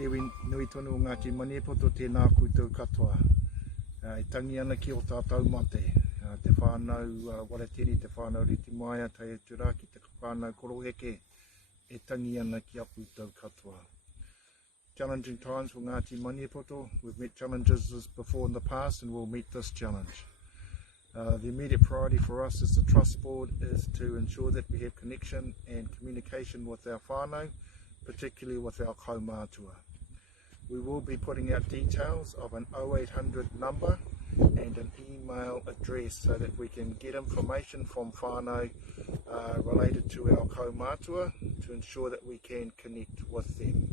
Tewi nui tonu o Ngāti Maniapoto tēnā koutou katoa. I tangi ana ki o tātou mate. Te whānau Waratiri, te whānau Reti Maia, Taia Turaki, te whānau Koroheke, e tangi ana ki a koutou katoa. Challenging times for Ngāti Maniapoto. We've met challenges before in the past and we'll meet this challenge. The immediate priority for us as the Trust Board is to ensure that we have connection and communication with our whānau, particularly with our kaumātua. We will be putting out details of an 0800 number and an email address so that we can get information from whānau related to our kaumātua to ensure that we can connect with them.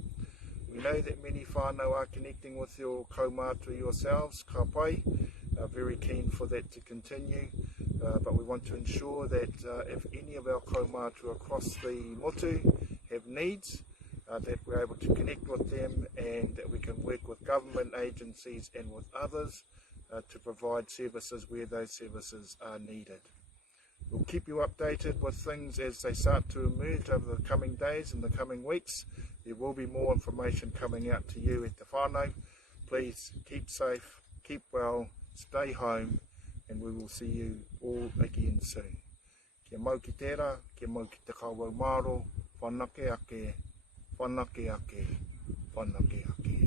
We know that many whānau are connecting with your kaumātua yourselves, ka pai, very keen for that to continue, but we want to ensure that if any of our kaumātua across the motu have needs, that we're able to connect with them and that we can work with government agencies and with others to provide services where those services are needed. We'll keep you updated with things as they start to emerge over the coming days and the coming weeks. There will be more information coming out to you at the whānau. Please keep safe, keep well, stay home, and we will see you all again soon. Kia mau ki tērā, kia mau ki te kawau māro, whanake ake, whanake ake, whanake ake.